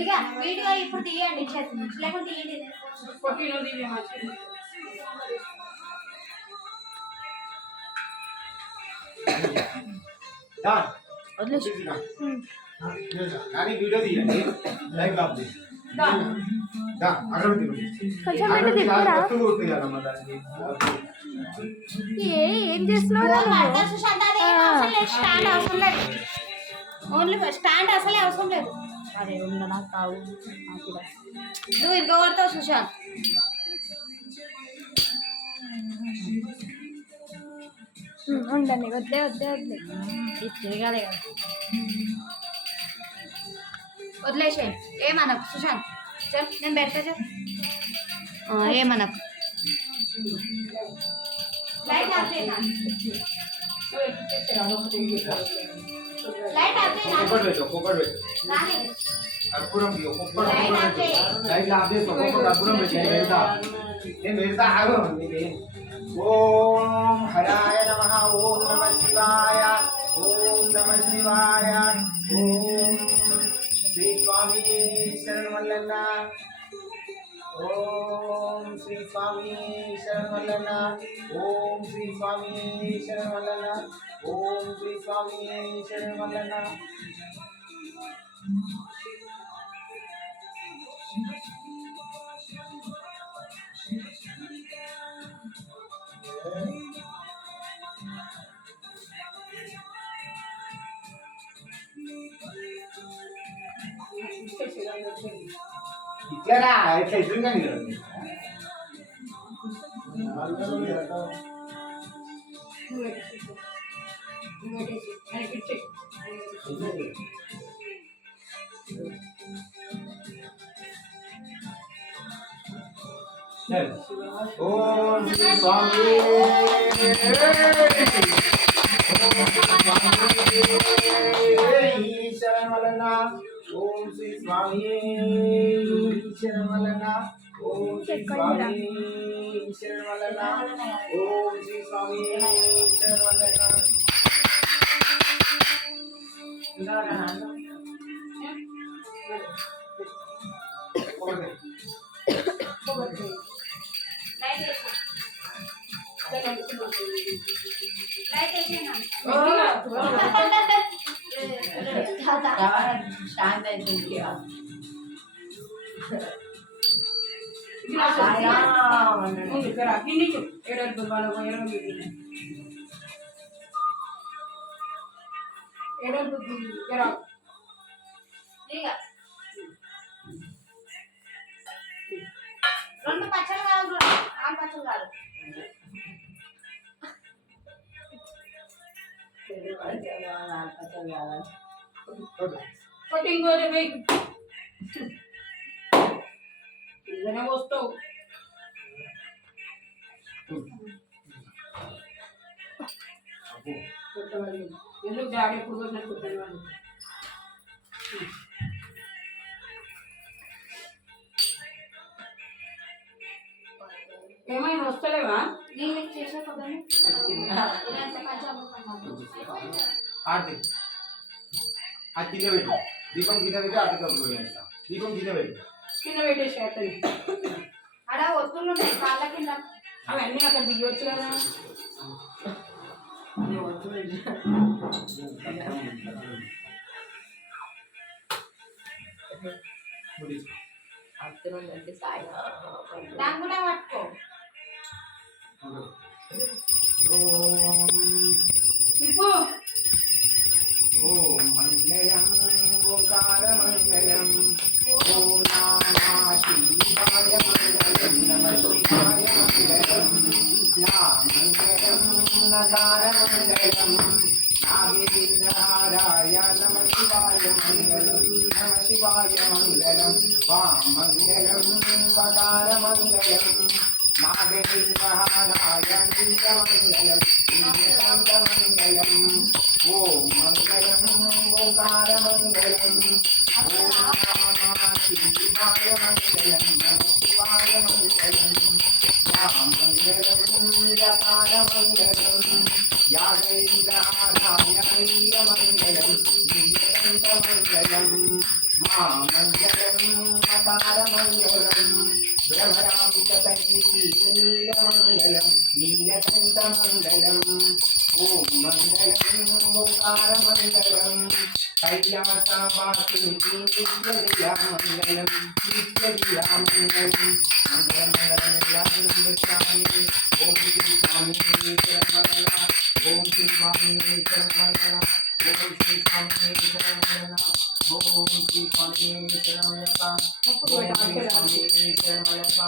ఇక వీడియో ఇప్పుడు తీయండి లేకుంటే తీయండి వీడియో తీయండి లైక్ ఆఫ్ ఏం చేస్తున్నావు ఓన్లీ స్టాండ్ అసలే అవసరం లేదు అరే ఉందా నాకు కావు నువ్వు ఇరగొడతావు సుశాంత్ ఉండండి వద్దే వద్దే వద్దే ఇది తిరగాలి కదా వదిలేసే ఏమనకు సుశాంత్ చల్ నేను పెడతా చల్ ఏమనకు లైట్ ఆపేనా లైట్ ఆపేనా రాని కర్పూరం లైట్ ఆఫ్ చేసి ఒక్కొక్క కర్పూరం పెట్టి నేను పెడతా ఆగు ఓం హరాయ నమః ఓం నమః శివాయ ఓం నమః శివాయ ఓం శ్రీ స్వామి శరణమల్లన్న ఓం శ్రీ స్వామి శరణమల్లన్న ఓం శ్రీ స్వామి శరణమల్లన్న ఓం శ్రీ స్వామి శరణమల్లన్న ఇట్లా ఇట్లా ఎదురుగా ఓం శ్రీ స్వామి శరణమల్లన్న ఓం శ్రీ స్వామి శరణమల్లన్న ఓం శ్రీ స్వామి శరణమల్లన్న ఓం శ్రీ స్వామి శరణమల్లన్న శాంతి అవుతుంది రెండు పచ్చలు కాదు ఆరు పచ్చలు కాదు వస్తావు ఎందుకు డాడీ ఎప్పుడు కొట్టాను ఏమైనా వస్తలేవా కింద పెట్టు దీపం కింద పెట్టి అటు దీపం కింద పెట్టు కింద పెట్టేసి అతని అలా ఒత్తులు ఉంటాయి కాళ్ళ కింద అవన్నీ అక్కడ దిగొచ్చు కదా దాని కూడా పట్టుకో ఇప్పుడు ఓం మంగళం ఓంకారమంగళం ఓం నమః శివాయ మంగళం నమః శివాయ మంగళం నామంగళం నకారమంగళం నాగేంద్రహారాయ నమః శివాయ మంగళం నమః శివాయ మంగళం వామంగళం వకారమంగళం నాగేంద్రహారాయ నీలమంగళం నీలకంఠమంగళం ఓం మంగళం ఓంకారమంగళం ఓం నమః శివాయ మంగళం నమః శివాయ మంగళం వామంగళం వకారమంగళం యాగేంద్రహారాయ నీలకంఠమండలం ఓం మంగళం ఓంకారమండలం కైలాసవాసుని నిత్యదియామంగళం నిత్యదియామంగళం మంగళమంగళం ఓం శ్రీ స్వామి శరణమల్ల ఓం శ్రీ స్వామి శరణమల్ల ఓం శ్రీ స్వామి శరణమల్ల ఓం శ్రీ స్వామి శరణమయ్యప్ప ఓం శ్రీ స్వామి శరణమయ్యప్ప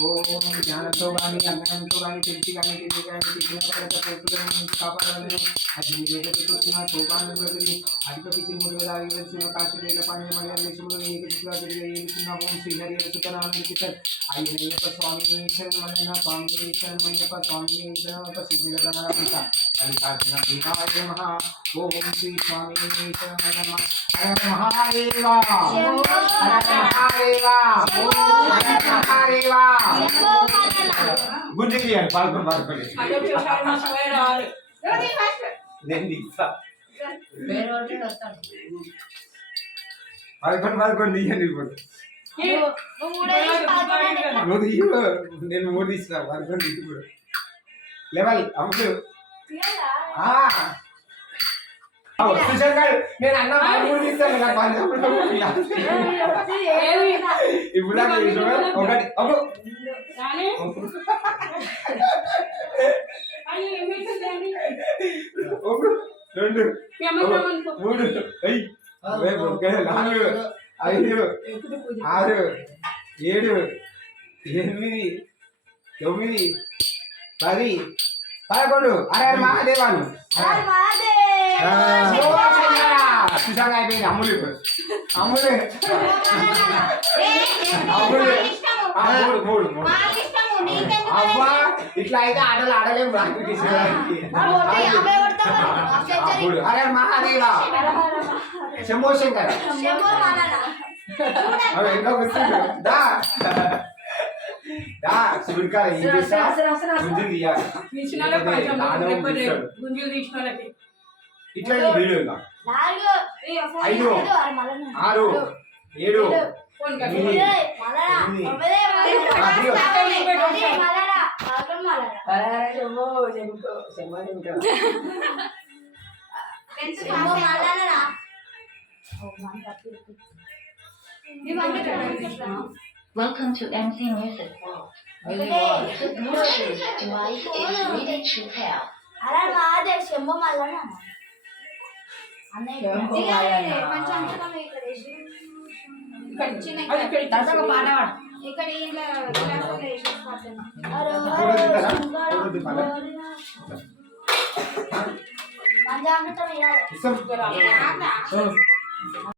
ఓం జ్ఞానంతో కానీ అజ్ఞానంతో కానీ తెలిసి కానీ తెలిసి కానీ తెలిసిన తర్వాత పోతున్న నుంచి కాపాడాలను అది కూర్చున్న సోపాన్ని బదిలి అధిపతి చిరుములు వెలిసిన కాశ్మీర పాండ్య మలయ దేశంలో ఏకదిగా తిరిగిన ఓం శ్రీహరి సుతరామికర్ అయ్యప్ప స్వామి శరణమయ్య స్వామి శరణమయ్యప్ప స్వామి శరణమయ్యప్ప సిద్ధిగణాధిక మల్లికార్జున భీమాయ నమః ఓం శ్రీ స్వామి శరణమయ్య హర మహాదేవ హర మహాదేవ మహాదేవ గుంజి తీయాలి పాల్గొని నేను తీస్తా పాల్గొని తీయండి ఇప్పుడు నేను మూడు తీసిన పాల్గొని ఇప్పుడు లెవెల్ అమ్ముడు సుశాంత్ గారు నేను అన్న మూడు తీస్తాను ఇప్పుడు ఒకటి అమ్ము రెండు మూడు నాలుగు ఐదు ఆరు ఏడు ఎనిమిది తొమ్మిది 10 11 అరే మహాదేవాలు సుశాంత్ అయిపోయింది అమ్ములు అమ్ములు మూడు అబ్బా ఇట్లా అయితే ఆటలు ఆడలేము అరే మహాదేవ శంభో శంకర ఇంకా కూర్చుంటు శివుడికార ఏం చేస్తా గుంజులు తీయాలి ఇట్లా video 5 6 7 Welcome to MC Music World. The Bluetooth device is ready to pair. అలా మాదే శంభో మల్లన ఇక్కడ పంచామృతం